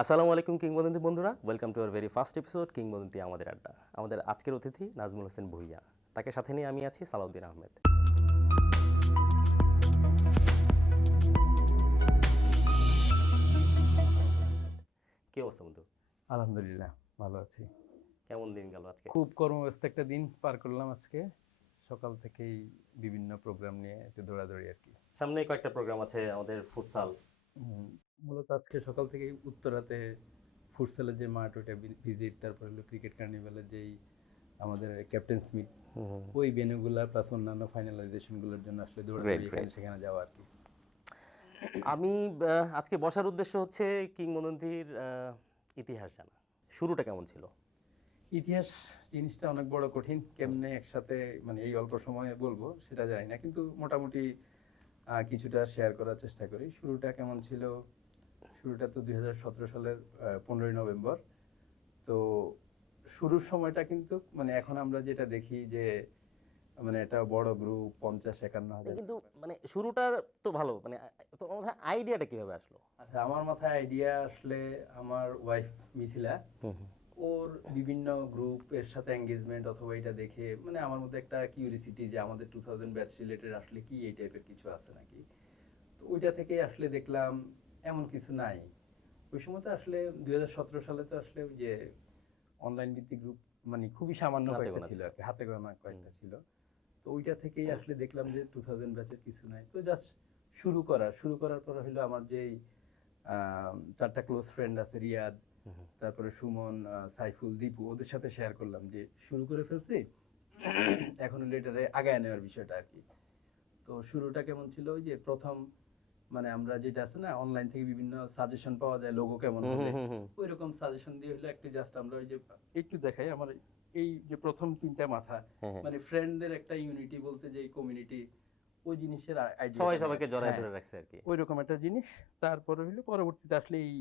আসসালামু আলাইকুম কিংবদন্তি বন্ধুরা welcome to our very first episode কিংবদন্তি আমাদের আড্ডা। আমাদের আজকের অতিথি নাজমুল হোসেন ভুইয়া। তাকে সাথে নিয়ে আমি আছি সালাউদ্দিন আহমেদ। কি অবস্থা বন্ধু? আলহামদুলিল্লাহ ভালো আছি। কেমন দিন গেল আজকে? খুব কর্মব্যস্ত একটা দিন পার করলাম আজকে। সকাল থেকেই বিভিন্ন প্রোগ্রাম নিয়ে একটু দৌড়াদৌড়ি আর কি। সামনে কয়েকটা প্রোগ্রাম আছে আমাদের ফুটসাল মূলত আজকে সকাল থেকেই উত্তরাতে ফুটসলের যে মাঠ ওইটা ভিজিট তারপর হলো ক্রিকেট কার্নিভালের যেই আমাদের ক্যাপ্টেন্স মিট ওই ভেনুগুলা প্লাস অন্যান্য ফাইনালাইজেশনগুলোর জন্য আসলে দৌড়াদৌড়ি সেখানে যাওয়া আর কি। আমি আজকে বসার উদ্দেশ্য হচ্ছে কিংবদন্তির ইতিহাস জানা। শুরুটা কেমন ছিল? ইতিহাস জিনিসটা অনেক বড় কঠিন কেমনে একসাথে মানে এই অল্প সময়ে বলব সেটা জানি না কিন্তু মোটামুটি কিছুটা শেয়ার করার চেষ্টা করি। শুরুটা কেমন ছিল? শুরুটা তো দুই হাজার সতেরো সালের পনেরোই নভেম্বর। তো শুরুর সময়টা কিন্তু মানে এখন আমরা যেটা দেখি যে মানে একটা বড় গ্রুপ পঞ্চাশ একান্ন হাজার কিন্তু মানে শুরুটা তো ভালো মানে তোমার মাথায় আইডিয়াটা কীভাবে আসলো? আচ্ছা আমার মাথায় আইডিয়া আসলে আমার ওয়াইফ মিথিলা। ওর বিভিন্ন গ্রুপ এর সাথে এঙ্গেজমেন্ট অথবা এটা দেখে মানে আমার মধ্যে একটা কিউরিসিটি যে আমাদের টু থাউজেন্ড ব্যাচ রিলেটেড আসলে কি এই টাইপের কিছু আছে নাকি? তো ওইটা থেকে আসলে দেখলাম এমন কিছু নাই। ওই সময় তো আসলে দুই হাজার সতেরো সালে তো আসলে ওই যে অনলাইন ভিত্তিক গ্রুপ মানে খুবই সামান্য কয়েকটা ছিল আর কি হাতে গোনা কয়েকটা ছিল। তো ওইটা থেকেই আসলে দেখলাম যে টু থাউজেন্ড ব্যাচের কিছু নাই। তো জাস্ট শুরু করা শুরু করার পর হলো আমার যেই চারটা ক্লোজ ফ্রেন্ড আছে রিয়াদ তারপরে সুমন সাইফুল দীপু ওদের সাথে শেয়ার করলাম যে শুরু করে ফেলছি এখন লেটারে আগায় নেওয়ার বিষয়টা আর কি তো শুরুটা কেমন ছিল? ওই যে প্রথম মানে আমরা যেটা আছে না অনলাইন থেকে বিভিন্ন সাজেশন পাওয়া যায় লোগো কেমন হবে ওই রকম সাজেশন দিয়ে হলো একটু জাস্ট আমরা ওই যে একটু দেখাই আমার এই যে প্রথম তিনটা মাথা হ্যাঁ, মানে ফ্রেন্ডদের একটা ইউনিটি বলতে যে কমিউনিটি ওই জিনিসের আইডিয়া সবাই সবাইকে জড়ায় ধরে রাখছে আর কি। ওই রকম একটা জিনিস। তারপরে হলো পরবর্তীতে আসলে এই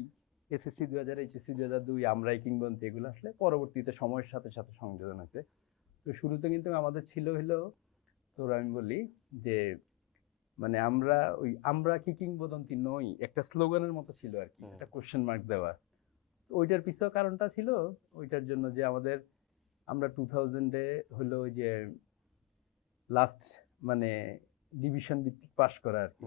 এসএসসি দুই হাজার এইচএসসি দুই হাজার দুই আমরাই কিংবদন্তি এগুলো আসলে পরবর্তীতে সময়ের সাথে সাথে সংযোজন আছে তো শুরুতে কিন্তু আমাদের ছিল হলো তোর আমি বলি যে মানে আমরা ওই আমরা কি কিংবদন্তি নই একটা স্লোগানের মতো ছিল আর কি একটা কোশ্চেন মার্ক দেওয়া। তো ওইটার পিছনে কারণটা ছিল ওইটার জন্য যে আমাদের আমরা টু থাউজেন্ডে হলো ওই যে লাস্ট মানে ডিভিশন ভিত্তিক পাশ করা আর কি।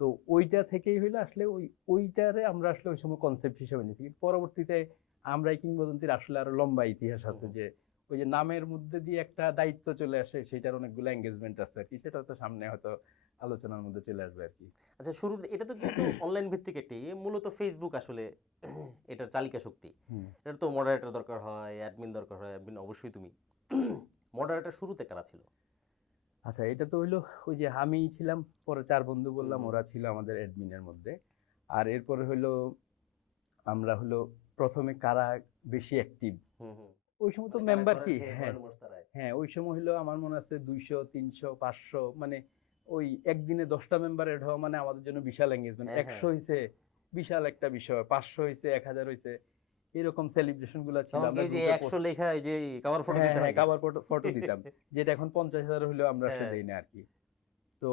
তো ওইটা থেকেই হইল আসলে ওই ওইটারে আমরা আসলে ওই সময় কনসেপ্ট হিসেবে নিয়েছি। কিন্তু পরবর্তীতে আমরা এই কিংবদন্তির আসলে আরও লম্বা ইতিহাস আছে যে ওই যে নামের মধ্যে দিয়ে একটা দায়িত্ব চলে আসে সেটার অনেকগুলো এঙ্গেজমেন্ট আছে আর কি। সেটা হয়তো সামনে হয়তো আলোচনার মধ্যে চলে আসবে আর কি। আচ্ছা শুরু এটা তো যেহেতু অনলাইন ভিত্তিক একটি মূলত ফেসবুক আসলে এটার চালিকা শক্তি। এটা তো মডারেটর দরকার হয় অ্যাডমিন দরকার হয় অ্যাডমিন অবশ্যই তুমি। মডারেটর শুরুতে কারা ছিল? আচ্ছা এটা তো হইল ওই যে আমি ছিলাম পরে চার বন্ধু বললাম ওরা ছিল আমাদের অ্যাডমিনের মধ্যে। আর এরপরে হইল আমরা হলো প্রথমে কারা বেশি অ্যাক্টিভ ওই সময় তো মানে মেম্বার কি? হ্যাঁ। হ্যাঁ ওই সময় হলো আমার মনে আছে দুইশো তিনশো পাঁচশো মানে ওই একদিনে দশটা মেম্বার এড হওয়া মানে আমাদের জন্য বিশাল এঙ্গেজমেন্ট হ্যাঁ, একশো হয়েছে বিশাল একটা বিষয় পাঁচশো হয়েছে এক হাজার হয়েছে এরকম সেলিব্রেশনগুলো ছিল এই যে গ্রুপে একশো লেখা এই যে কভার ফটো হ্যাঁ হ্যাঁ হয়। ফটো দিতাম যেটা এখন পঞ্চাশ হাজার হলেও আমরা হ্যাঁ। দিই না আর কি তো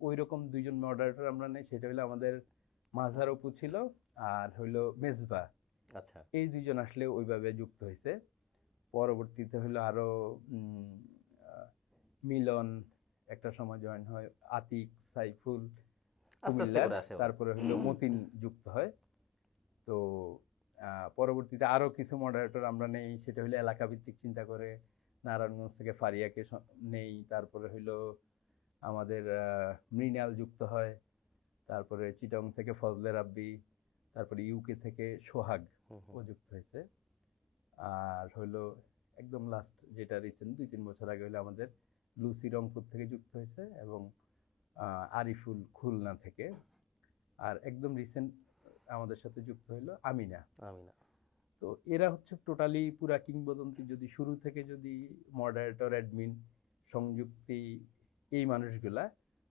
ওই রকম দুইজন মডারেটর আমরা নেই সেটা হলো আমাদের মাঝার অপু ছিল আর হইল মেজবা। আচ্ছা। এই দুইজন আসলে ওইভাবে যুক্ত হয়েছে পরবর্তীতে হলো আরও উম, মিলন একটা সময় জয়েন হয় আতিক সাইফুল। তারপরে হলো মতিন যুক্ত হয়। তো পরবর্তীতে আরও কিছু মডারেটর আমরা নেই। সেটা হলো এলাকা ভিত্তিক চিন্তা করে নারায়ণগঞ্জ থেকে ফারিয়াকে নেই। তারপরে হইল আমাদের মৃণাল যুক্ত হয়। তারপরে চিটং থেকে ফজলে রাব্বি। তারপরে ইউকে থেকে সোহাগ। ও যুক্ত হয়েছে। আর হইল একদম লাস্ট যেটা রিসেন্ট দুই তিন বছর আগে হলো আমাদের লুসি রংপুর থেকে যুক্ত হয়েছে এবং আরিফুল খুলনা থেকে। আর একদম রিসেন্ট আমাদের সাথে যুক্ত হইল আমিনা। আমি না তো এরা হচ্ছে টোটালি পুরা কিংবদন্তি। যদি শুরু থেকে যদি মডারেটর অ্যাডমিন সংযুক্তি এই মানুষগুলা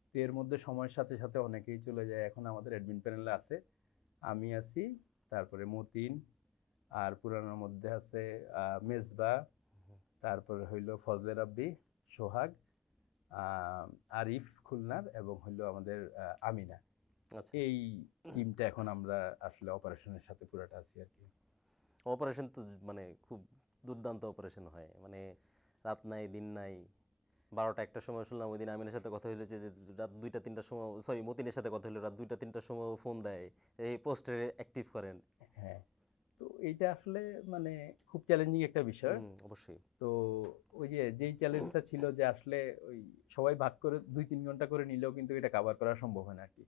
তো এর মধ্যে সময়ের সাথে সাথে অনেকেই চলে যায়। এখন আমাদের অ্যাডমিন প্যানেলে আছে। আমি আছি তারপরে মতিন আর পুরানোর মধ্যে আছে মেজবা তারপরে হইল ফজলে রাব্বি। সোহাগ আরিফ খুলনার এবং হইল আমাদের আমিনা। আচ্ছা। এই টিমটা এখন আমরা আসলে অপারেশনের সাথে পুরাটা আছি আর কি। অপারেশন তো মানে খুব দুর্দান্ত অপারেশন হয়। মানে রাত নাই দিন নাই বারোটা একটা সময় শুনলাম ওই দিন আমিনের সাথে কথা হলো যে রাত দুইটা তিনটার সময় সরি মতিনের সাথে কথা হলো রাত দুইটা তিনটার সময় ফোন দেয়। এই পোস্টারে অ্যাক্টিভ করেন। হ্যাঁ। তো এইটা আসলে মানে খুব চ্যালেঞ্জিং একটা বিষয়। অবশ্যই। তো ওই যে যেই চ্যালেঞ্জটা ছিল যে আসলে ওই সবাই ভাগ করে দুই তিন ঘণ্টা করে নিলেও কিন্তু এটা কাভার করা সম্ভব হয় না আর কি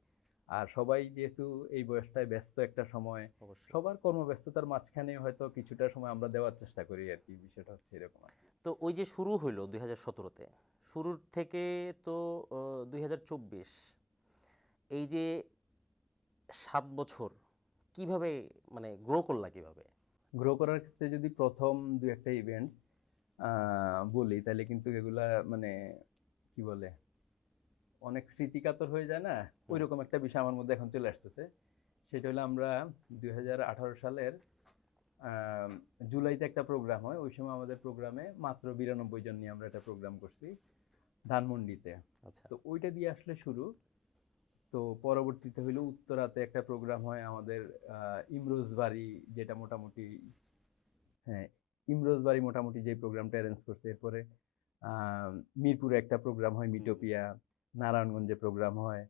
আর সবাই যেহেতু এই বয়সটায় ব্যস্ত একটা সময় সবার কর্মব্যস্ততার মাঝখানে হয়তো কিছুটা সময় আমরা দেওয়ার চেষ্টা করি আর কি বিষয়টা হচ্ছে এরকম। তো ওই যে শুরু হইল দুই হাজার সতেরোতে শুরুর থেকে তো দুই হাজার চব্বিশ এই যে সাত বছর কীভাবে মানে গ্রো করলা কীভাবে? গ্রো করার ক্ষেত্রে যদি প্রথম দু একটা ইভেন্ট বলি তাহলে কিন্তু এগুলা মানে কি বলে অনেক স্মৃতিকাতর হয়ে যায় না? ওই রকম একটা বিষয় আমার মধ্যে এখন চলে আসতেছে। সেটা হলো আমরা দুই হাজার আঠারো সালের জুলাইতে একটা প্রোগ্রাম হয়। ওই সময় আমাদের প্রোগ্রামে মাত্র বিরানব্বই জন নিয়ে আমরা একটা প্রোগ্রাম করছি ধানমন্ডিতে। আচ্ছা। তো ওইটা দিয়ে আসলে শুরু। তো পরবর্তীতে হইল উত্তরাতে একটা প্রোগ্রাম হয় আমাদের ইমরোজ বাড়ি, যেটা মোটামুটি হ্যাঁ ইমরোজ বাড়ি মোটামুটি যে প্রোগ্রামটা অ্যারেঞ্জ করছে। এরপরে মিরপুরে একটা প্রোগ্রাম হয়, মিটোপিয়া, নারায়ণগঞ্জে প্রোগ্রাম হয়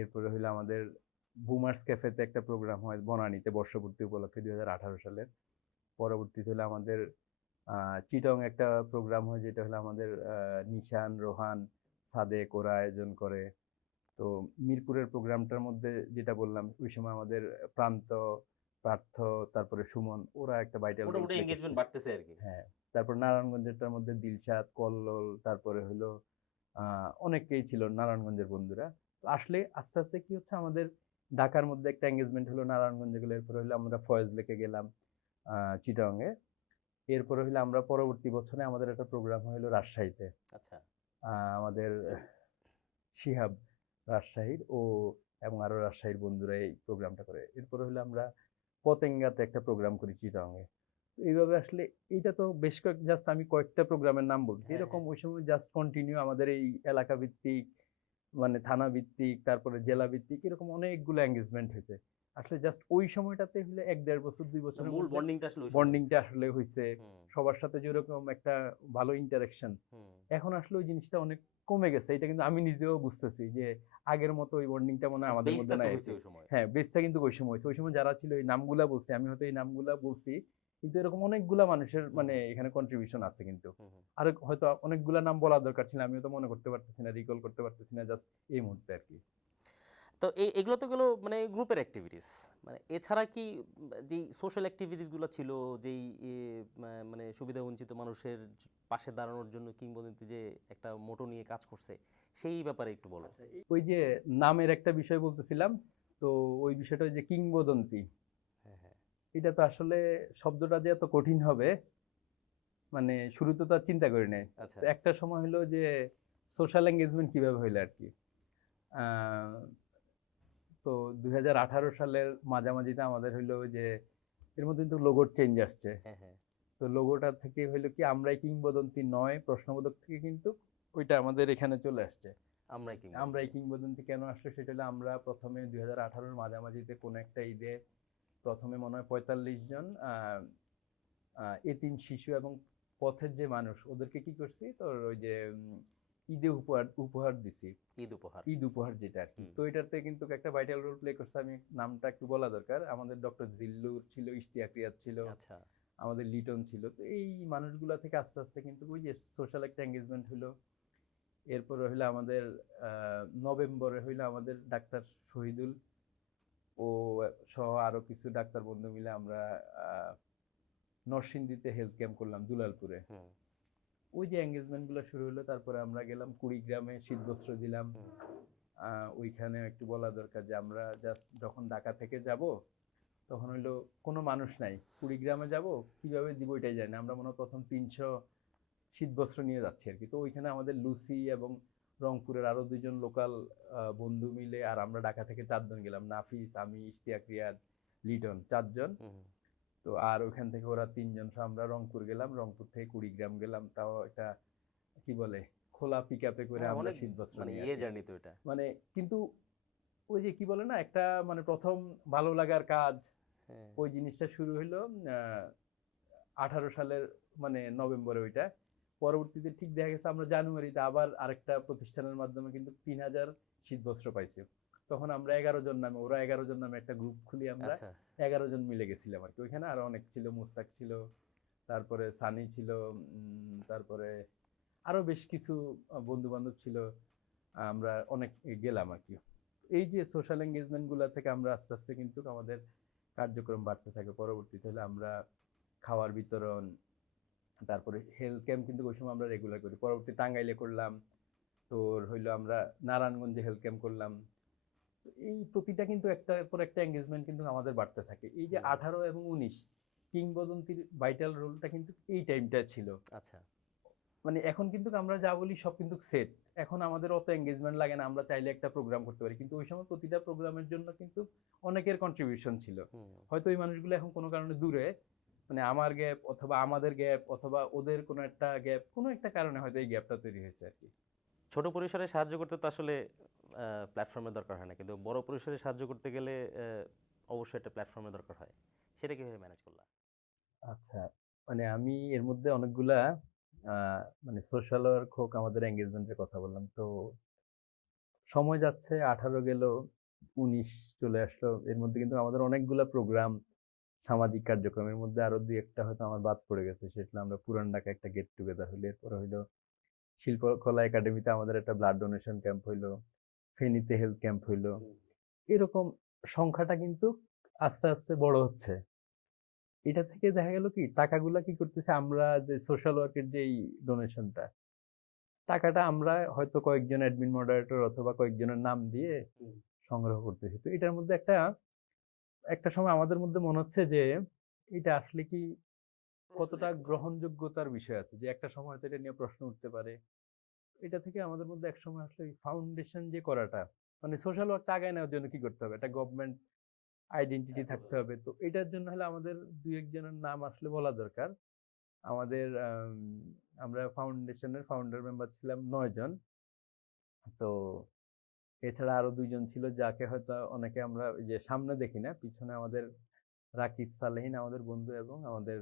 এরপরে হইল আমাদের বুমার্স ক্যাফেতে একটা প্রোগ্রাম হয়, বনানীতে বর্ষপূর্তি উপলক্ষে দুই হাজার আঠারো সালের। পরবর্তীতে হলো আমাদের চিটং একটা প্রোগ্রাম হয়, যেটা হলো আমাদের নিশান, রোহান, সাদেক ওরা আয়োজন করে। তো মিরপুরের প্রোগ্রামটার মধ্যে যেটা বললাম ওই সময় আমাদের প্রান্ত পার্থ তারপরে সুমন ওরা একটা ভাইটাল মোটামুটি এঙ্গেজমেন্ট বাড়তেছে আর কি। হ্যাঁ তারপর নারায়ণগঞ্জেরটার মধ্যে দিলশাদ কল্লোল তারপরে হলো অনেকেই ছিল নারায়ণগঞ্জের বন্ধুরা। তো আসলে আস্তে আস্তে কি হচ্ছে আমাদের ঢাকার মধ্যে একটা এঙ্গেজমেন্ট হলো নারায়ণগঞ্জে গেলে এরপরে হলো আমরা ফয়েজ লেকে গেলাম আহ, চিটাংয়ে এরপরে হলো আমরা পরবর্তী বছরে আমাদের একটা প্রোগ্রাম হলো রাজশাহীতে। আচ্ছা। আহ, আমাদের শিহাব। রাজশাহীর ও এবং আরও রাজশাহীর বন্ধুরা এই প্রোগ্রামটা করে। এরপরে হলো আমরা পতেঙ্গাতে একটা প্রোগ্রাম করি চিটাংয়ে। তো এইভাবে আসলে এইটা তো বেশ কয়েক জাস্ট আমি কয়েকটা প্রোগ্রামের নাম বলছি। হ্যাঁ, এরকম ওই সময় জাস্ট কন্টিনিউ আমাদের এই এলাকা ভিত্তিক মানে থানা ভিত্তিক তারপরে জেলা ভিত্তিক এরকম অনেকগুলো এঙ্গেজমেন্ট হয়েছে। আসলে জাস্ট ওই সময়টাতে হলে এক দেড় বছর দুই বছর মূল বন্ডিংটা আসলে বন্ডিংটা আসলে হয়েছে। সবার সাথে যেরকম একটা ভালো ইন্টারাকশন এখন আসলে ওই জিনিসটা অনেক কমে গেছে। এটা কিন্তু আমি নিজেও বুঝতেছি যে আগের মতো ওই বন্ডিংটা মনে হয় আমাদের মধ্যে নাই হ্যাঁ বেসটা কিন্তু ওই সময় ওই সময় যারা ছিল ওই নামগুলা বলছি আমি হয়তো এই নামগুলা বলছি কিন্তু এরকম অনেকগুলা মানুষের মানে এখানে কন্ট্রিবিউশন আছে কিন্তু। আর হয়তো অনেকগুলা নাম বলা দরকার ছিল আমি তো মনে করতে পারতেছি না রিকল করতে পারতেছি না জাস্ট এই মুহূর্তে আর কি। তো এই এগুলো তো গেলো মানে গ্রুপের অ্যাক্টিভিটিস মানে এছাড়া কি যেই সোশ্যাল অ্যাক্টিভিটিসগুলো ছিল যেই মানে সুবিধা বঞ্চিত মানুষের পাশে দাঁড়ানোর জন্য কিংবদন্তি যে একটা মোটো নিয়ে কাজ করছে সেই ব্যাপারে একটু বলো। ওই যে নামের একটা বিষয় বলতেছিলাম তো ওই বিষয়টা ওই যে কিংবদন্তি। হ্যাঁ হ্যাঁ। এটা তো আসলে শব্দটা যে এত কঠিন হবে মানে শুরুতে তো আর চিন্তা করি নাই। আচ্ছা। একটা সময় হলো যে সোশ্যাল এঙ্গেজমেন্ট কীভাবে হইল আর কি। আহ, তো দুই হাজার আঠারো সালের মাঝামাঝিতে আমাদের হইল যে এর মধ্যে কিন্তু লোগোর চেঞ্জ আসছে। হ্যাঁ তো লোগোটা থেকে হইল কি আমরাই কিংবদন্তি নয় প্রশ্নবোধক থেকে কিন্তু ওইটা আমাদের এখানে চলে আসছে। আমরাই কি আমরা এই কিংবদন্তি কেন আসলো সেটা হলো আমরা প্রথমে দুই হাজার আঠারোর মাঝামাঝিতে কোনো একটা ঈদে প্রথমে মনে হয় পঁয়তাল্লিশ জন এতিম শিশু এবং পথের যে মানুষ ওদেরকে কি করছি? তোর ওই যে ঈদে উপহার উপহার দিছি। ঈদ উপহার। ঈদ উপহার যেটা আর কি। তো এটাতে কিন্তু একটা ভাইটাল রোল প্লে করছে আমি নামটা একটু বলা দরকার। আমাদের ডক্টর জিল্লুর ছিল ইশতিয়াক রিয়াদ ছিল আচ্ছা। আমাদের লিটন ছিল। তো এই মানুষগুলা থেকে আস্তে আস্তে কিন্তু ওই যে সোশ্যাল একটা এঙ্গেজমেন্ট হলো। এরপরে হইল আমাদের আহ, নভেম্বরে হইল আমাদের ডাক্তার শহীদুল ও সহ আরও কিছু ডাক্তার বন্ধু মিলে আমরা আহ, নরসিংদীতে হেলথ ক্যাম্প করলাম দুলালপুরে। ওই যে এঙ্গেজমেন্টগুলো শুরু হলো তারপরে আমরা গেলাম কুড়িগ্রামে শীতবস্ত্র দিলাম। ওইখানে একটু বলা দরকার যে আমরা জাস্ট যখন ঢাকা থেকে যাব তখন হইল কোনো মানুষ নাই। কুড়িগ্রামে যাব কীভাবে দিব এটাই জানি না। আমরা মনে হয় প্রথম তিনশো শীতবস্ত্র নিয়ে যাচ্ছি আর কি। তো ওইখানে আমাদের লুসি এবং রংপুরের আরও দুজন লোকাল বন্ধু মিলে আর আমরা ঢাকা থেকে চারজন গেলাম। নাফিস আমি ইশতিয়াক রিয়াদ লিটন চারজন। তো আর ওইখান থেকে ওরা তিনজন। আমরা রংপুর গেলাম রংপুর থেকে কুড়িগ্রাম গেলাম। তাও একটা কি বলে খোলা পিক আপে করে হ্যাঁ, আমরা অনেক শীতবস্ত্র মানে নিয়ে ইয়ে। জার্নি তো এটা। মানে কিন্তু ওই যে কি বলে না একটা মানে প্রথম ভালো লাগার কাজ। হ্যাঁ। ওই জিনিসটা শুরু হইল আঠারো সালের মানে নভেম্বরে ওইটা। পরবর্তীতে ঠিক দেখা গেছে আমরা জানুয়ারিতে আবার আরেকটা প্রতিষ্ঠানের মাধ্যমে কিন্তু তিন হাজার শীতবস্ত্র পাইছি। তখন আমরা এগারো জন নামে ওরা এগারো জন নামে একটা গ্রুপ খুলি আমরা। আচ্ছা। এগারো জন মিলে গেছিলাম আর কি। ওইখানে আরও অনেক ছিল মুস্তাক ছিল তারপরে সানি ছিল তারপরে আরও বেশ কিছু বন্ধু বান্ধব ছিল আমরা অনেক গেলাম আর কি। এই যে সোশ্যাল এঙ্গেজমেন্টগুলা থেকে আমরা আস্তে আস্তে কিন্তু আমাদের কার্যক্রম বাড়তে থাকে। পরবর্তীতে হলে আমরা খাওয়ার বিতরণ তারপরে হেলথ ক্যাম্প কিন্তু ওই সময় আমরা রেগুলার করি। পরবর্তী টাঙ্গাইলে করলাম তোর হইল আমরা নারায়ণগঞ্জে হেলথ ক্যাম্প করলাম। এই প্রতিটা কিন্তু একটা পর একটা এঙ্গেজমেন্ট কিন্তু আমাদের বাড়তে থাকে। এই যে আঠারো এবং উনিশ কিংবদন্তির ভাইটাল রোলটা কিন্তু এই টাইমটা ছিল। আচ্ছা। মানে এখন কিন্তু আমরা যা বলি সব কিন্তু সেট এখন আমাদের অত এঙ্গেজমেন্ট লাগে না আমরা চাইলে একটা প্রোগ্রাম করতে পারি। কিন্তু ওই সময় প্রতিটা প্রোগ্রামের জন্য কিন্তু অনেকের কন্ট্রিবিউশন ছিল। হয়তো ওই মানুষগুলো এখন কোনো কারণে দূরে মানে আমার গ্যাপ অথবা আমাদের গ্যাপ অথবা ওদের কোনো একটা গ্যাপ কোনো একটা কারণে হয়তো এই গ্যাপটা তৈরি হয়েছে আর কি। ছোট পরিসরে সাহায্য করতে তো আসলে প্ল্যাটফর্মের দরকার হয় না। কিন্তু বড় পরিসরে সাহায্য করতে গেলে অবশ্যই একটা প্ল্যাটফর্মের দরকার হয়। সেটা কীভাবে ম্যানেজ করলা? আচ্ছা মানে আমি এর মধ্যে অনেকগুলা মানে সোশ্যাল ওয়ার্ক হোক আমাদের এঙ্গেজমেন্টের কথা বললাম। তো সময় যাচ্ছে আঠারো গেল উনিশ চলে আসলো। এর মধ্যে কিন্তু আমাদের অনেকগুলা প্রোগ্রাম সামাজিক কার্যক্রমের মধ্যে আরও দুই একটা হয়তো আমার বাদ পড়ে গেছে। সেটা আমরা পুরান ঢাকা একটা গেট টুগেদার হইল। এরপরে হইল শিল্পকলা একাডেমিতে আমাদের একটা ব্লাড ডোনেশন ক্যাম্প হইল। ফেনীতে হেলথ ক্যাম্প হইল। এরকম সংখ্যাটা কিন্তু আস্তে আস্তে বড় হচ্ছে। এটা থেকে দেখা গেল কি টাকাগুলা কি করতেছে আমরা যে সোশ্যাল ওয়ার্কের যে ডোনেশনটা টাকাটা আমরা হয়তো কয়েকজন অ্যাডমিন মডারেটর অথবা কয়েকজনের নাম দিয়ে সংগ্রহ করতেছি। তো এটার মধ্যে একটা একটা সময় আমাদের মধ্যে মনে হচ্ছে যে এটা আসলে কি কতটা গ্রহণযোগ্যতার বিষয় আছে? যে একটা সময় হয়তো এটা নিয়ে প্রশ্ন উঠতে পারে। এটা থেকে আমাদের মধ্যে এক সময় আসলে ফাউন্ডেশন যে করাটা মানে সোশ্যাল ওয়ার্কটা আগায় নেওয়ার জন্য কি করতে হবে? একটা গভর্নমেন্ট আইডেন্টিটি থাকতে হবে। তো এটার জন্য হলে আমাদের দুই একজনের নাম আসলে বলা দরকার। আমাদের আমরা ফাউন্ডেশনের ফাউন্ডার মেম্বার ছিলাম নয় জন তো এছাড়া আরও দুইজন ছিল যাকে হয়তো অনেকে আমরা যে সামনে দেখি না পিছনে আমাদের রাকিব সালেহিন আমাদের বন্ধু এবং আমাদের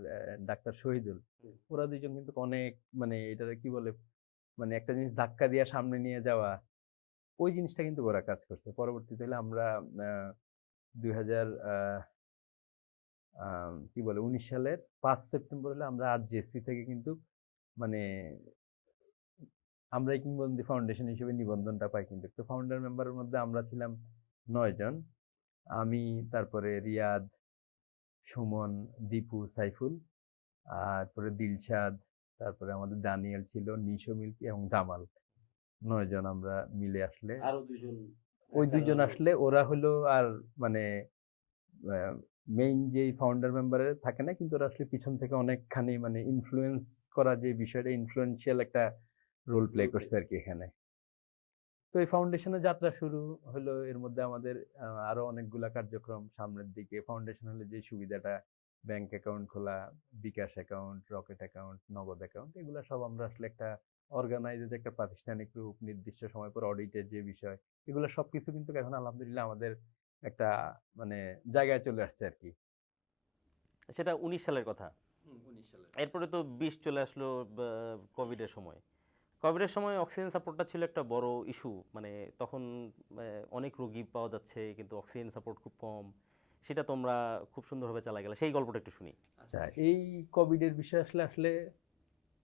ডাক্তার শহীদুল। ওরা দুইজন কিন্তু অনেক মানে এটা কি বলে মানে একটা জিনিস ধাক্কা দিয়ে সামনে নিয়ে যাওয়া ওই জিনিসটা কিন্তু ওরা কাজ করছে। পরবর্তীতে হলে আমরা দুই হাজার কি বলে উনিশ সালের পাঁচ সেপ্টেম্বর হলে আমরা আর জেসি থেকে কিন্তু মানে আমরা কিংবদন্তি ফাউন্ডেশন হিসেবে নিবন্ধনটা পাই কিন্তু তো ফাউন্ডার মেম্বারের মধ্যে আমরা ছিলাম নয় জন। আমি তারপরে রিয়াদ সুমন দীপু সাইফুল তারপরে দিলশাদ তারপরে আমাদের দানিয়েল ছিল নিশো মিল্কি এবং জামাল। নয় জন আমরা মিলে আসলে আরও দুজন ওই দুইজন আসলে ওরা হলো আর মানে মেইন যেই ফাউন্ডার মেম্বারে থাকে না কিন্তু ওরা আসলে পিছন থেকে অনেকখানি মানে ইনফ্লুয়েন্স করা যে বিষয়টা ইনফ্লুয়েন্সিয়াল একটা রোল প্লে করছে আর কি এখানে। তো এই ফাউন্ডেশনের যাত্রা শুরু হলো এর মধ্যে আমাদের আরও অনেকগুলা কার্যক্রম সামনের দিকে। ফাউন্ডেশন হলে যে সুবিধাটা ব্যাংক অ্যাকাউন্ট খোলা bKash account Rocket account Nagad account এগুলো সব আমরা আসলে একটা অর্গানাইজড একটা প্রাতিষ্ঠানিক রূপ নির্দিষ্ট সময় পর অডিটের যে বিষয় এগুলো সব কিছু কিন্তু এখন আলহামদুলিল্লাহ আমাদের একটা মানে জায়গায় চলে আসছে আর কি সেটা উনিশ সালের কথা। এরপরে তো বিশ চলে আসলো কোভিডের সময়। কোভিডের সময় অক্সিজেন সাপোর্টটা ছিল একটা বড় ইস্যু মানে তখন অনেক রোগী পাওয়া যাচ্ছে কিন্তু অক্সিজেন সাপোর্ট খুব কম। সেটা তোমরা খুব সুন্দরভাবে চালা গেলে। সেই গল্পটা একটু শুনি। আচ্ছা এই কোভিডের বিষয় আসলে আসলে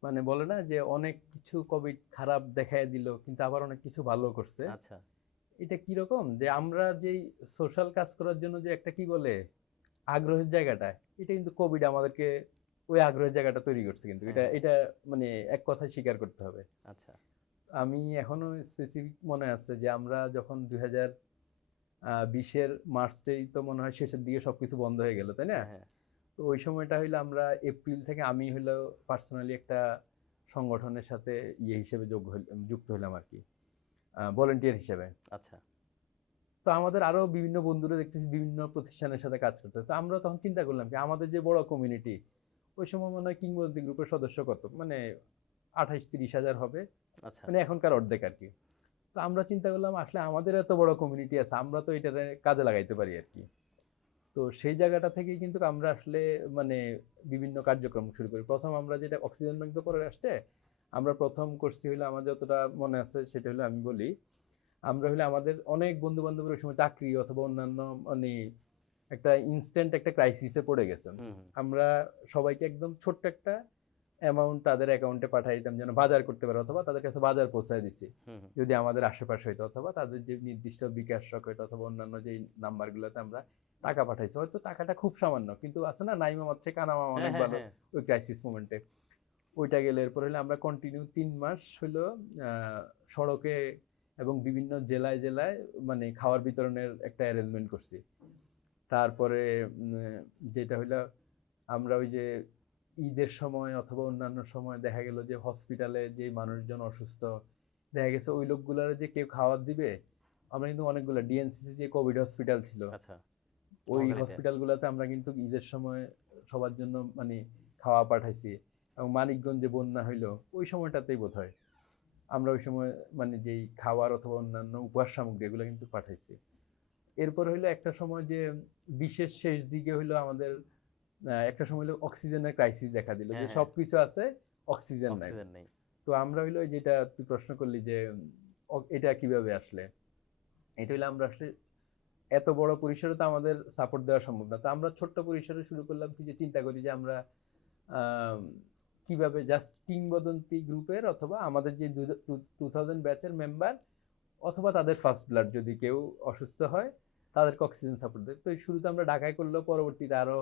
মানে বলে না যে অনেক কিছু কোভিড খারাপ দেখায় দিল কিন্তু আবার অনেক কিছু ভালো করছে। আচ্ছা। এটা কি রকম? যে আমরা যেই সোশ্যাল কাজ করার জন্য যে একটা কি বলে আগ্রহের জায়গাটা এটা কিন্তু কোভিড আমাদেরকে ওই আগ্রহের জায়গাটা তৈরি করছে কিন্তু। এটা হ্যাঁ। এটা মানে এক কথায় স্বীকার করতে হবে। আচ্ছা। আমি এখনও স্পেসিফিক মনে আছে যে আমরা যখন দুই হাজার বিশের মার্চেই তো মনে হয় শেষের দিকে সবকিছু বন্ধ হয়ে গেল তাই না? হ্যাঁ তো ওই সময়টা হইল আমরা এপ্রিল থেকে আমি হইল পার্সোনালি একটা সংগঠনের সাথে ইয়ে হিসেবে যোগ যুক্ত হইলাম আর কি ভলেন্টিয়ার হিসেবে। আচ্ছা। তো আমাদের আরও বিভিন্ন বন্ধুরা দেখতেছি বিভিন্ন প্রতিষ্ঠানের সাথে কাজ করতে তো আমরা তখন চিন্তা করলাম কি আমাদের যে বড় কমিউনিটি ওই সময় মনে হয় কিংবদন্তি গ্রুপের সদস্য কত? মানে আঠাইশ তিরিশ হাজার হবে। আচ্ছা। মানে এখনকার অর্ধেক আর কি। তো আমরা চিন্তা করলাম আসলে আমাদের এত বড় কমিউনিটি আছে আমরা তো এটা কাজে লাগাইতে পারি আর কি। তো সেই জায়গাটা থেকেই কিন্তু আমরা আসলে মানে বিভিন্ন কার্যক্রম শুরু করি। প্রথম আমরা যেটা অক্সিজেন ব্যাংক তো পরে আসছে আমরা প্রথম করছি হলো আমার যতটা মনে আছে সেটা হলো আমি বলি আমরা হলে আমাদের অনেক বন্ধু বান্ধবের ওই সময় চাকরি অথবা অন্যান্য মানে একটা ইনস্ট্যান্ট একটা ক্রাইসিসে পড়ে গেছেন। আমরা সবাইকে একদম ছোট্ট একটা অ্যামাউন্ট তাদের অ্যাকাউন্টে পাঠিয়ে দিতাম যেন বাজার করতে পারে অথবা তাদের কাছে বাজার পৌঁছায় দিছি। যদি আমাদের আশেপাশে হইতো অথবা তাদের যে নির্দিষ্ট বিকাশ রকেট অথবা অন্যান্য যে নাম্বারগুলোতে আমরা টাকা পাঠাইছি হয়তো টাকাটা খুব সামান্য কিন্তু আছে না নাইমা মাচ্ছে কানামা হ্যাঁ, অনেক হ্যাঁ, ভালো হ্যাঁ। ওই ক্রাইসিস মোমেন্টে ওইটা গেলে এরপর হলে আমরা কন্টিনিউ তিন মাস হলো আহ, সড়কে এবং বিভিন্ন জেলায় জেলায় মানে খাওয়ার বিতরণের একটা অ্যারেঞ্জমেন্ট করছি তারপরে যেটা হইল আমরা ওই যে ঈদের সময় অথবা অন্যান্য সময় দেখা গেল যে হসপিটালে যে মানুষজন অসুস্থ দেখা গেছে ওই লোকগুলার যে কেউ খাবার দিবে আমরা কিন্তু অনেকগুলো ডিএনসিসি যে কোভিড হসপিটাল ছিল আচ্ছা ওই। হসপিটালগুলোতে আমরা কিন্তু ঈদের সময় সবার জন্য মানে খাওয়া পাঠাইছি এবং মানিকগঞ্জে বন্যা হইল ওই সময়টাতেই বোধ হয় আমরা ওই সময় মানে যেই খাওয়ার অথবা অন্যান্য উপহার সামগ্রী এগুলো কিন্তু পাঠাইছি এরপর হইল একটা সময় যে বিশেষ শেষ দিকে হইল আমাদের একটা সময় হলো অক্সিজেনের ক্রাইসিস দেখা দিল যে হ্যাঁ, হ্যাঁ। সব কিছু আছে অক্সিজেন নাই। তো আমরা হইল যেটা তুই প্রশ্ন করলি যে এটা কীভাবে আসলে? এটা হইল আমরা আসলে এত বড় পরিসরে তো আমাদের সাপোর্ট দেওয়া সম্ভব না। তো আমরা ছোট্ট পরিসরে শুরু করলাম কি যে চিন্তা করি যে আমরা আম, কীভাবে জাস্ট কিংবদন্তি গ্রুপের অথবা আমাদের যে টু থাউজেন্ড ব্যাচের মেম্বার অথবা তাদের ফার্স্ট ব্লাড যদি কেউ অসুস্থ হয় তাদেরকে অক্সিজেন সাপোর্ট দেয়। তো শুরুতে আমরা ঢাকায় করলেও পরবর্তীতে আরও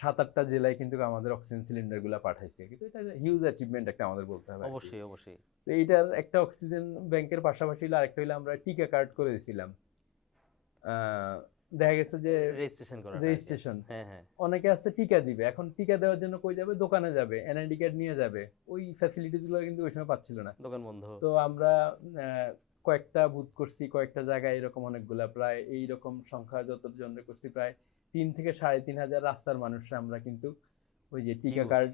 সাত আটটা জেলায় কিন্তু আমাদের অক্সিজেন সিলিন্ডারগুলো পাঠাইছে। কিন্তু এটা হিউজ অ্যাচিভমেন্ট একটা আমাদের বলতে হবে অবশ্যই অবশ্যই। তো এইটার একটা অক্সিজেন ব্যাংকের পাশাপাশি হলো আরেকটা হলো আমরা টিকা কার্ড করে দিয়েছিলাম দেখা গেছে যে রেজিস্ট্রেশন করা রেজিস্ট্রেশন হ্যাঁ হ্যাঁ। অনেকে আছে টিকা দিবে। এখন টিকা দেওয়ার জন্য কই যাবে? দোকানে যাবে। এনআইডি কার্ড নিয়ে যাবে। ওই ফ্যাসিলিটিসগুলো কিন্তু ওই সময় পাচ্ছিল না। দোকান বন্ধ। তো আমরা কয়েকটা বুথ করছি কয়েকটা জায়গায় এরকম অনেকগুলা। প্রায় এই রকম সংখ্যা যত করছি প্রায় তিন থেকে সাড়ে তিন হাজার রাস্তার মানুষরা আমরা কিন্তু ওই যে টিকা কার্ড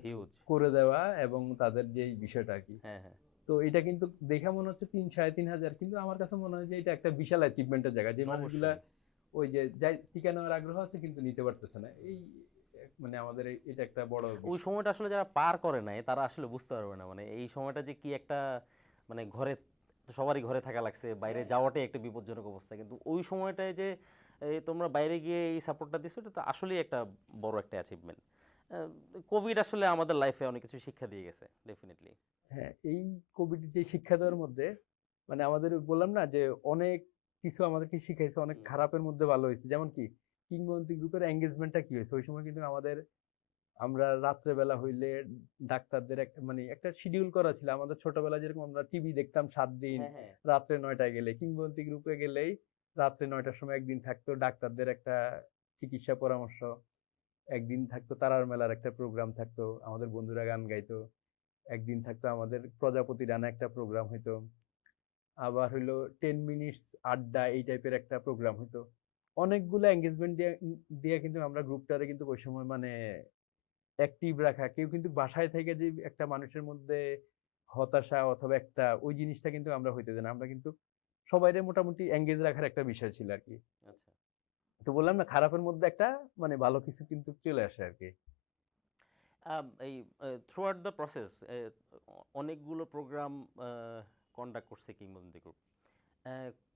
করে দেওয়া এবং তাদের যে বিষয়টা আর কি। হ্যাঁ হ্যাঁ। তো এটা কিন্তু দেখে মনে হচ্ছে তিন সাড়ে তিন হাজার কিন্তু আমার কাছে মনে হয় যে এটা একটা বিশাল অ্যাচিভমেন্টের জায়গা যে মানুষগুলা ওই যে যাই টিকা নেওয়ার আগ্রহ আছে কিন্তু নিতে পারতেছে না। এই মানে আমাদের এটা একটা বড় ওই সময়টা আসলে যারা পার করে নাই তারা আসলে বুঝতে পারবে না। মানে এই সময়টা যে কি একটা মানে ঘরে তো সবারই ঘরে থাকা লাগছে বাইরে যাওয়াটাই একটা বিপজ্জনক অবস্থা। কিন্তু ওই সময়টায় যে তোমরা বাইরে গিয়ে এই সাপোর্টটা দিচ্ছ এটা তো আসলেই একটা বড় একটা অ্যাচিভমেন্ট কোভিড আসলে আমাদের লাইফে অনেক কিছু শিক্ষা দিয়ে গেছে ডেফিনেটলি হ্যাঁ এই কোভিড যে শিক্ষা দেওয়ার মধ্যে মানে আমাদের বললাম না যে অনেক কিছু আমাদেরকে শিখাইছে অনেক খারাপের মধ্যে ভালো হয়েছে। যেমন কি কিংবদন্তি গ্রুপের এঙ্গেজমেন্টটা কি হয়েছে? ওই সময় কিন্তু আমাদের আমরা রাত্রেবেলা হইলে ডাক্তারদের মানে একটা শিডিউল করা ছিল। আমাদের ছোটবেলা যেরকম আমরা টিভি দেখতাম সাত দিন হ্যাঁ হ্যাঁ। রাত্রে নয়টায় গেলে। কিংবদন্তি গ্রুপে গেলেই রাত্রে নয়টার সময় একদিন থাকতো ডাক্তারদের একটা চিকিৎসা পরামর্শ। একদিন থাকতো তারার মেলার একটা প্রোগ্রাম থাকতো আমাদের বন্ধুরা গান গাইতো। একদিন থাকতো আমাদের প্রজাপতি ডানা একটা প্রোগ্রাম হইতো। আবার হইল টেন মিনিটস আড্ডা এই টাইপের একটা প্রোগ্রাম হইতো। অনেকগুলো এঙ্গেজমেন্ট দিয়ে দিয়ে কিন্তু আমরা গ্রুপটারে কিন্তু ওই সময় মানে অ্যাক্টিভ রাখা। কেউ কিন্তু বাসায় থেকে যে একটা মানুষের মধ্যে হতাশা অথবা একটা ওই জিনিসটা কিন্তু আমরা হইতে না। আমরা কিন্তু সবাইরে মোটামুটি এঙ্গেজ রাখার একটা বিষয় ছিল আর কি আচ্ছা। তো বললাম না খারাপের মধ্যে একটা মানে ভালো কিছু কিন্তু চলে আসে আর কি এই থ্রু আউট দ্য প্রসেস অনেকগুলো প্রোগ্রাম কন্ডাক্ট করছে কিংবদন্তি গ্রুপ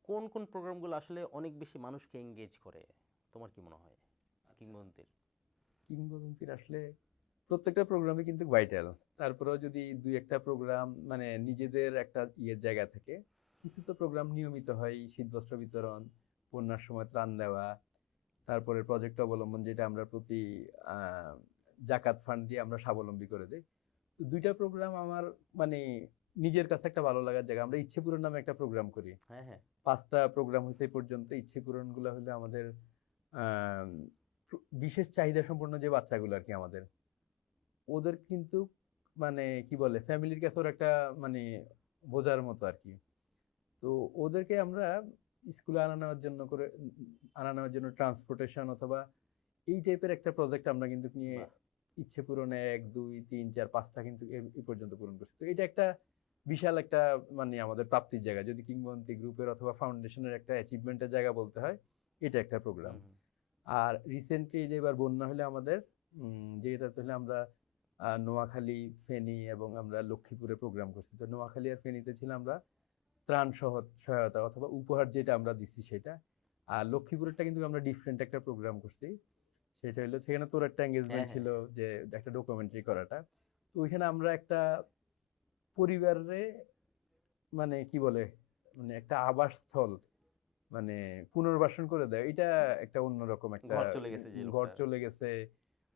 কোন কোন প্রোগ্রামগুলো আসলে অনেক বেশি মানুষকে এঙ্গেজ করে? তোমার কি মনে হয়? কিংবদন্তির? কিংবদন্তির আসলে প্রত্যেকটা প্রোগ্রামে কিন্তু ভাইটাল তারপরেও যদি দুই একটা প্রোগ্রাম মানে নিজেদের একটা ইয়ের জায়গা থাকে কিছু তো প্রোগ্রাম নিয়মিত হয় শীতবস্ত্র বিতরণ বন্যার সময় ত্রাণ দেওয়া তারপরে প্রজেক্ট অবলম্বন যেটা আমরা প্রতি জাকাত ফান্ড দিয়ে আমরা স্বাবলম্বী করে দিই। তো দুইটা প্রোগ্রাম আমার মানে নিজের কাছে একটা ভালো লাগার জায়গা। আমরা ইচ্ছে পূরণ নামে একটা প্রোগ্রাম করি। হ্যাঁ হ্যাঁ। পাঁচটা প্রোগ্রাম হয়েছে এই পর্যন্ত ইচ্ছে পূরণগুলো হলো আমাদের বিশেষ চাহিদা সম্পন্ন যে বাচ্চাগুলো আর কি আমাদের। ওদের কিন্তু মানে কি বলে ফ্যামিলির কাছে ওর একটা মানে বোঝার মতো আর কি তো ওদেরকে আমরা স্কুলে আনা নেওয়ার জন্য করে আনা নেওয়ার জন্য ট্রান্সপোর্টেশন অথবা এই টাইপের একটা প্রজেক্ট আমরা কিন্তু নিয়ে। ইচ্ছে পূরণে এক দুই তিন চার পাঁচটা কিন্তু এ- এই পর্যন্ত পূরণ করছি। তো এটা একটা বিশাল একটা মানে আমাদের প্রাপ্তির জায়গা। যদি কিংবদন্তি গ্রুপের অথবা ফাউন্ডেশনের একটা অ্যাচিভমেন্টের জায়গা বলতে হয় এটা একটা প্রোগ্রাম আর রিসেন্টলি যে এবার বন্যা হলে আমাদের যেটা হলে আমরা নোয়াখালী ফেনী এবং আমরা লক্ষ্মীপুরে প্রোগ্রাম করছি। তো নোয়াখালী আর ফেনীতে ছিল আমরা ত্রাণ সহ সহায়তা অথবা উপহার যেটা আমরা দিচ্ছি সেটা। আর লক্ষ্মীপুরেরটা কিন্তু আমরা ডিফারেন্ট একটা প্রোগ্রাম করছি। সেটা হলো সেখানে তোর একটা এঙ্গেজমেন্ট হ্যাঁ, ছিল যে একটা ডকুমেন্টারি করাটা। তো ওইখানে আমরা একটা পরিবারে মানে কি বলে? মানে একটা আবাসস্থল মানে পুনর্বাসন করে দেয়। এটা একটা অন্যরকম একটা ঘর চলে গেছে ঘর চলে গেছে।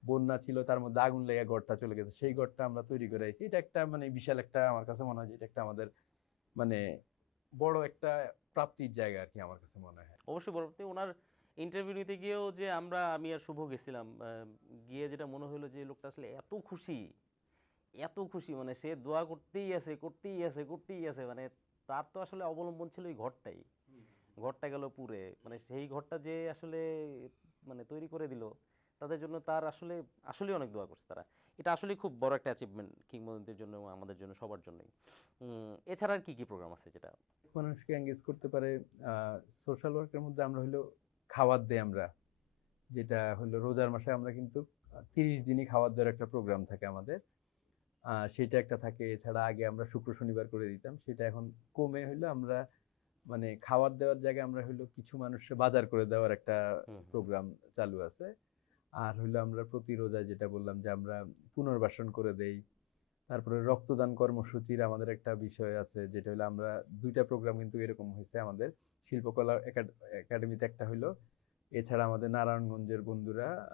বন্যা ছিল তার মধ্যে আগুন লেগে ঘরটা চলে গেছে। সেই ঘরটা আমরা তৈরি করে আইছি। এটা একটা মানে বিশাল একটা আমার কাছে মনে হয় এটা একটা আমাদের মানে বড় একটা প্রাপ্তির জায়গা আর কি আমার কাছে মনে হয়। অবশ্যই পরবর্তী ওনার ইন্টারভিউ নিতে গিয়েও যে আমরা আমি আর শুভ গেছিলাম গিয়ে যেটা মনে হলো যে লোকটা আসলে এত খুশি এত খুশি মানে সে দোয়া করতেই আছে করতেই আছে করতেই আছে মানে তার তো আসলে অবলম্বন ছিল ওই ঘরটাই। ঘরটা গেল পুরে মানে সেই ঘরটা যে আসলে মানে তৈরি করে দিল তাদের জন্য তার আসলে আসলে অনেক দোয়া করছে তারা। এটা আসলে খুব বড় একটা অ্যাচিভমেন্ট কিংবদন্তির জন্য এবং আমাদের জন্য সবার জন্যই। এছাড়া আর কি কি প্রোগ্রাম আছে যেটা? মানুষকে এঙ্গেজ করতে পারে সোশ্যাল ওয়ার্কের মধ্যে আমরা হলো খাবার দেই আমরা। যেটা হলো রোজার মাসে আমরা কিন্তু তিরিশ দিনই খাবার দেওয়ার একটা প্রোগ্রাম থাকে আমাদের। সেটা একটা থাকে। এছাড়া আগে আমরা শুক্র শনিবার করে দিতাম। সেটা এখন কমে হইল আমরা মানে খাবার দেওয়ার জায়গায় আমরা হইল কিছু মানুষকে বাজার করে দেওয়ার একটা। প্রোগ্রাম চালু আছে। আর হইল আমরা প্রতি রোজায় যেটা বললাম যে আমরা পুনর্বাসন করে দেই। তারপরে রক্তদান কর্মসূচির আমাদের একটা বিষয় আছে যেটা হলো আমরা দুইটা প্রোগ্রাম কিন্তু এরকম হয়েছে আমাদের। শিল্পকলা একাড- একাডেমিতে একটা হলো এছাড়া আমাদের নারায়ণগঞ্জের বন্ধুরা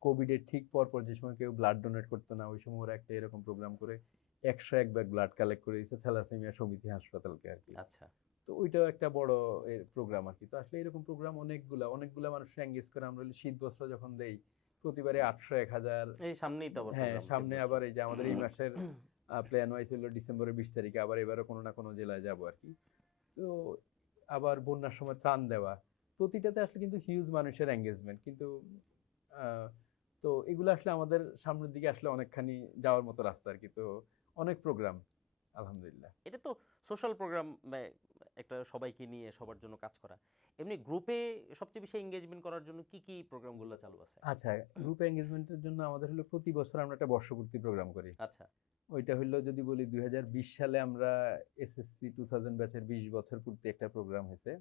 কোভিডের ঠিক পর পর যে সময় কেউ ব্লাড ডোনেট করতো না ওই সময় ওরা একটা এরকম প্রোগ্রাম করে একশো এক ব্যাগ ব্লাড কালেক্ট করে দিয়েছে থ্যালাসেমিয়া সমিতি হাসপাতালকে আর কি। আচ্ছা। তো ওইটাও একটা বড় প্রোগ্রাম আর কি। তো আসলে এরকম প্রোগ্রাম অনেকগুলা অনেকগুলা মানুষ এঙ্গেজ করে আমরা শীত বস্ত্র যখন দেই প্রতিবারে আটশো এক হাজার। এই সামনেই তো হ্যাঁ সামনে আবার এই যে আমাদের এই মাসের প্ল্যান হলো ডিসেম্বরের বিশ তারিখে আবার এবারও কোনো না কোনো জেলায় যাব আর কি। তো আবার বন্যার সময় ত্রাণ দেওয়া প্রতিটাতে আসলে কিন্তু হিউজ মানুষের এঙ্গেজমেন্ট কিন্তু তো এগুলো আসলে আমাদের সামনের দিকে আসলে অনেকখানি যাওয়ার মতো রাস্তা আর কি। তো অনেক প্রোগ্রাম আলহামদুলিল্লাহ। এটা তো সোশ্যাল প্রোগ্রাম একটা সবাইকে নিয়ে সবার জন্য কাজ করা। এমনি গ্রুপে সবচেয়ে বেশি এঙ্গেজমেন্ট করার জন্য কি কি প্রোগ্রামগুলো চালু আছে? আচ্ছা গ্রুপ এঙ্গেজমেন্টের জন্য আমাদের হলো প্রতি বছর আমরা একটা বর্ষপূর্তি প্রোগ্রাম করি। আচ্ছা। ওইটা হলো যদি বলি দুই সালে আমরা এসএসসি টু থাউজেন্ড ব্যাচের বিশ বছর পূর্তি একটা প্রোগ্রাম হয়েছে।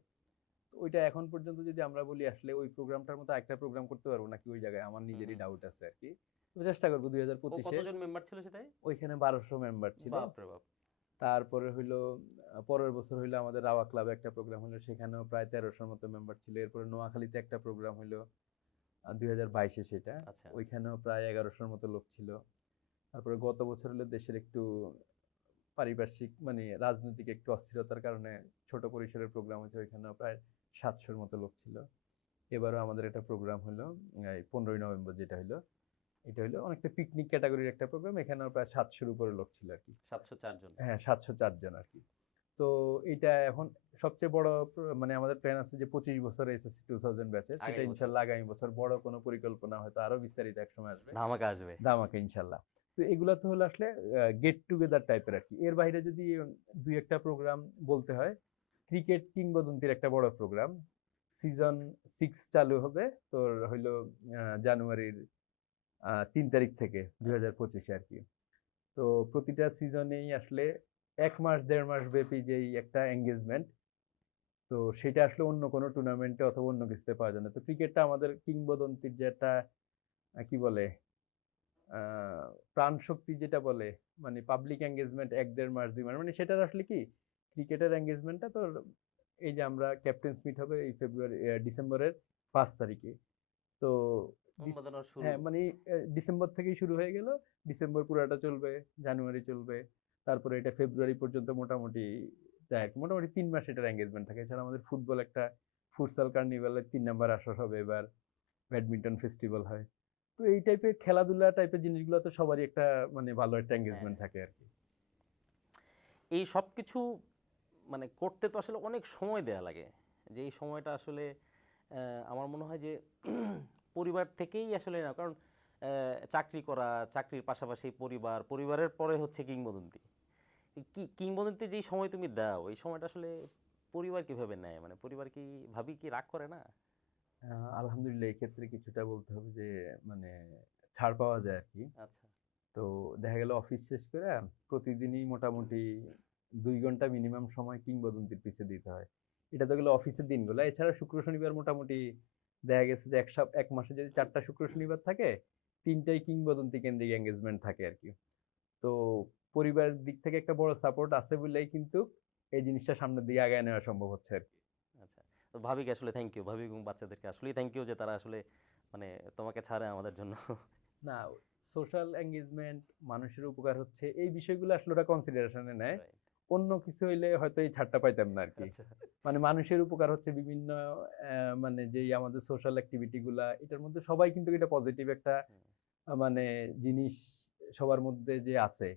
তো ওইটা এখন পর্যন্ত যদি আমরা বলি আসলে ওই প্রোগ্রামটার মতো একটা প্রোগ্রাম করতে পারব নাকি ওই জায়গায়? আমার নিজেরই ডাউট আছে আর কি। চেষ্টা করব দুই হাজার পঁচিশে। কতজন মেম্বার ছিল সেটাই? ওইখানে বারোশো মেম্বার ছিল। বাপরে বাপ। তারপরে হইল পরের বছর হইল আমাদের রাওয়া ক্লাবে একটা প্রোগ্রাম হলো সেখানেও প্রায় তেরোশোর মতো মেম্বার ছিল। এরপরে নোয়াখালীতে একটা প্রোগ্রাম হইল দুই হাজার বাইশে সেটা। আচ্ছা। ওইখানেও প্রায় এগারোশোর মতো লোক ছিল। তারপরে গত বছর হলো দেশের একটু পারিপার্শ্বিক মানে রাজনৈতিক একটু অস্থিরতার কারণে ছোট পরিসরের প্রোগ্রাম হয়েছে ওইখানেও প্রায় সাতশোর মতো লোক ছিল। এবারও আমাদের একটা প্রোগ্রাম হলো এই পনেরোই নভেম্বর যেটা হলো এটা হলো অনেকটা পিকনিক ক্যাটাগরির একটা প্রোগ্রাম এখানেও প্রায় সাতশোর উপরে লোক ছিল আর কি সাতশো চারজন হ্যাঁ সাতশো চারজন আর কি তো এটা এখন সবচেয়ে বড় মানে আমাদের প্ল্যান আছে যে পঁচিশ বছর এসএসসি টু থাউজেন্ড ব্যাচে সেটা ইনশাল্লাহ আগামী বছর বড় কোনো পরিকল্পনা হয়তো আরও বিস্তারিত এক সময় আসবে। ধামাকা আসবে। দামাকে ইনশাল্লাহ। তো এগুলা তো হলো আসলে গেট টুগেদার টাইপের আর কি এর বাইরে যদি দুই একটা প্রোগ্রাম বলতে হয় ক্রিকেট কিংবদন্তির একটা বড় প্রোগ্রাম সিজন সিক্স চালু হবে তোর হইল জানুয়ারির তিন তারিখ থেকে দুই হাজার পঁচিশে আর কি তো প্রতিটা সিজনেই আসলে এক মাস দেড় মাস ব্যাপী যেই একটা এঙ্গেজমেন্ট তো সেটা আসলে অন্য কোনো টুর্নামেন্টে অথবা অন্য কিছুতে পাওয়া যায় না। তো ক্রিকেটটা আমাদের কিংবদন্তির যে একটা কি বলে আহ, প্রাণ শক্তি যেটা বলে মানে পাবলিক এঙ্গেজমেন্ট এক দেড় মাস দুই মাস মানে সেটার আসলে কি ক্রিকেটের এঙ্গেজমেন্টটা তোর এই যে আমরা ক্যাপ্টেন্স মিট হবে এই ফেব্রুয়ারি ডিসেম্বরের পাঁচ তারিখে। তো হ্যাঁ মানে ডিসেম্বর থেকেই শুরু হয়ে গেল। ডিসেম্বর পুরাটা চলবে জানুয়ারি চলবে। তারপরে এটা ফেব্রুয়ারি পর্যন্ত মোটামুটি যায় মোটামুটি তিন মাস এটার এঙ্গেজমেন্ট থাকে। এছাড়া আমাদের ফুটবল একটা ফুটসাল কার্নিভালের তিন নাম্বার আসর হবে এবার ব্যাডমিন্টন ফেস্টিভ্যাল হয়। তো এই টাইপের খেলাধুলা টাইপের জিনিসগুলো তো সবারই একটা মানে ভালো একটা এঙ্গেজমেন্ট থাকে আর কি। এই সব কিছু মানে করতে তো আসলে অনেক সময় দেয়া লাগে। যে এই সময়টা আসলে আমার মনে হয় যে পরিবার থেকেই আসলে না কারণ চাকরি করা চাকরির পাশাপাশি পরিবার পরিবারের পরে হচ্ছে কিংবদন্তি। কি কিংবদন্তি যেই সময় তুমি দাও এই সময়টা আসলে পরিবার কীভাবে নেয়? মানে পরিবার কি ভাবি কি রাগ করে না? আলহামদুলিল্লাহ এই ক্ষেত্রে কিছুটা বলতে হবে যে মানে ছাড় পাওয়া যায় আর কি আচ্ছা। তো দেখা গেল অফিস শেষ করে প্রতিদিনই মোটামুটি দুই ঘণ্টা মিনিমাম সময় কিংবদন্তির পিছে দিতে হয়। এটা তো গেলো অফিসের দিনগুলো। এছাড়া শুক্র শনিবার মোটামুটি দেখা গেছে যে এক এক মাসে যদি চারটা শুক্র শনিবার থাকে তিনটাই কিংবদন্তি কেন্দ্রিক এঙ্গেজমেন্ট থাকে আর কি তো পরিবারের দিক থেকে একটা বড় সাপোর্ট আছে বলেই কিন্তু এই জিনিসটা সামনের দিকে আগায় নেওয়া সম্ভব হচ্ছে আর কি আচ্ছা তো ভাবিকে আসলে থ্যাংক ইউ ভাবি এবং বাচ্চাদেরকে আসলেই থ্যাংক ইউ যে তারা আসলে মানে তোমাকে ছাড়ে আমাদের জন্য। না সোশ্যাল এঙ্গেজমেন্ট মানুষের উপকার হচ্ছে এই বিষয়গুলো আসলে ওরা কনসিডারেশনে নেয়. অন্য কিছু হইলে হয়তো এই ছাড়টা পাইতাম না আর কি আচ্ছা। মানে মানুষের উপকার হচ্ছে বিভিন্ন মানে যেই আমাদের সোশ্যাল অ্যাক্টিভিটি গুলা এটার মধ্যে সবাই কিন্তু এটা পজিটিভ একটা মানে জিনিস সবার মধ্যে যে আছে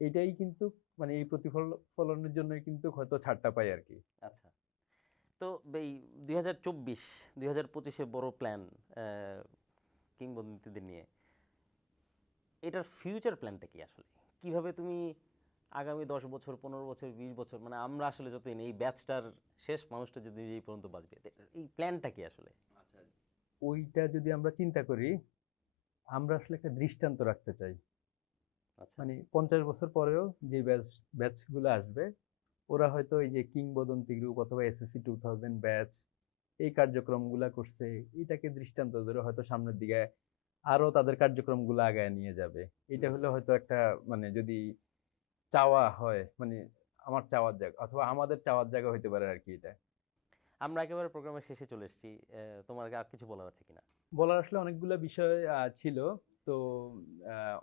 এটাই কিন্তু মানে এই প্রতিফলনের জন্যই কিন্তু হয়তো ছাড়টা পাই আর কি আচ্ছা। তো এই দুই হাজার চব্বিশ দুই হাজার পঁচিশে বড় প্ল্যান কিংবদন্তিদের নিয়ে এটার ফিউচার প্ল্যানটা কি আসলে? কীভাবে তুমি আগামী দশ বছর পনেরো বছর বিশ বছর মানে আমরা আসলে যতদিন এই ব্যাচটার শেষ মানুষটা যদি এই পর্যন্ত বাঁচবে এই প্ল্যানটা কি আসলে? ওইটা যদি আমরা চিন্তা করি আমরা আসলে একটা দৃষ্টান্ত রাখতে চাই। আচ্ছা। মানে পঞ্চাশ বছর পরেও যে ব্যাচ ব্যাচগুলো আসবে ওরা হয়তো এই যে কিংবদন্তি গ্রুপ অথবা এসএসসি টু থাউজেন্ড ব্যাচ এই কার্যক্রমগুলা করছে এটাকে দৃষ্টান্ত ধরে হয়তো সামনের দিকে আরও তাদের কার্যক্রমগুলো আগায় নিয়ে যাবে। এটা হলে হয়তো একটা মানে যদি চাওয়া হয় মানে আমার চাওয়ার জায়গা অথবা আমাদের চাওয়ার জায়গা হইতে পারে আর কি এটা। আমরা একেবারে প্রোগ্রামের শেষে চলে এসেছি। তোমার আর কিছু বলার আছে কিনা? বলার আসলে অনেকগুলো বিষয় ছিল। তো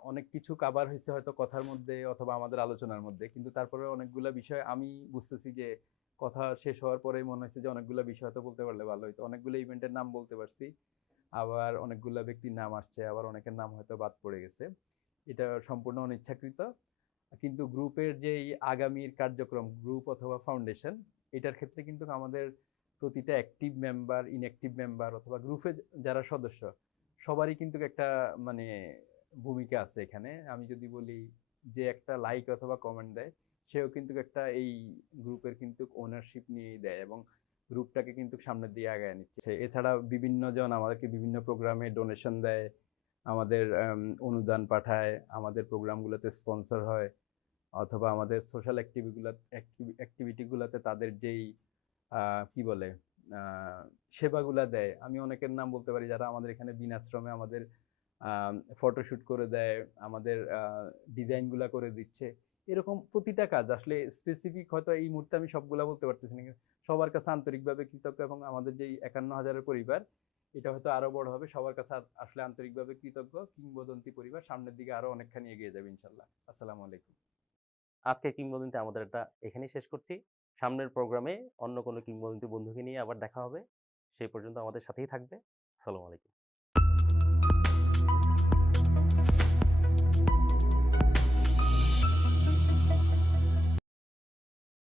অনেক কিছু কাভার হয়েছে হয়তো কথার মধ্যে অথবা আমাদের আলোচনার মধ্যে। কিন্তু তারপরে অনেকগুলো বিষয় আমি বুঝতেছি যে কথা শেষ হওয়ার পরেই মনে হয়েছে যে অনেকগুলো বিষয় হয়তো বলতে পারলে ভালো হতো অনেকগুলো ইভেন্টের নাম বলতে পারছি। আবার অনেকগুলো ব্যক্তির নাম আসছে আবার অনেকের নাম হয়তো বাদ পড়ে গেছে। এটা সম্পূর্ণ অনিচ্ছাকৃত। কিন্তু গ্রুপের যেই আগামীর কার্যক্রম গ্রুপ অথবা ফাউন্ডেশন এটার ক্ষেত্রে কিন্তু আমাদের প্রতিটা অ্যাক্টিভ মেম্বার ইনঅ্যাক্টিভ মেম্বার অথবা গ্রুপে যারা সদস্য, সবারই কিন্তু একটা মানে ভূমিকা আছে এখানে। আমি যদি বলি যে একটা লাইক অথবা কমেন্ট দেয়, সেও কিন্তু একটা এই গ্রুপের কিন্তু ওনারশিপ নিয়েই দেয় এবং গ্রুপটাকে কিন্তু সামনের দিয়ে আগায় নিচ্ছে। এছাড়া বিভিন্ন জন আমাদেরকে বিভিন্ন প্রোগ্রামে ডোনেশন দেয় আমাদের অনুদান পাঠায়, আমাদের প্রোগ্রামগুলোতে স্পন্সর হয়, অথবা আমাদের সোশ্যাল অ্যাক্টিভিগুলো অ্যাক্টিভিটিগুলোতে তাদের যেই কি বলে সেবাগুলা দেয়। আমি অনেকের নাম বলতে পারি যারা আমাদের এখানে বিনাশ্রমে আমাদের ফটোশ্যুট করে দেয়, আমাদের ডিজাইনগুলা করে দিচ্ছে। এরকম প্রতিটা কাজ, আসলে স্পেসিফিক হয়তো এই মুহূর্তে আমি সবগুলা বলতে পারতেছি না সবার কাছে আন্তরিকভাবে কৃতজ্ঞ এবং আমাদের যেই একান্ন হাজারের পরিবার এটা হয়তো আরও বড় হবে। সবার কাছে আসলে আন্তরিকভাবে কৃতজ্ঞ। কিংবদন্তি পরিবার সামনের দিকে আরও অনেকখানি এগিয়ে যাবে ইনশাল্লাহ। আসসালামু আলাইকুম। আজকে কিংবদন্তি আমাদের এটা এখানেই শেষ করছি। সামনের প্রোগ্রামে অন্য কোনো কিংবদন্তি বন্ধুকে নিয়ে আবার দেখা হবে। সেই পর্যন্ত আমাদের সাথেই থাকবে। আসসালামু আলাইকুম।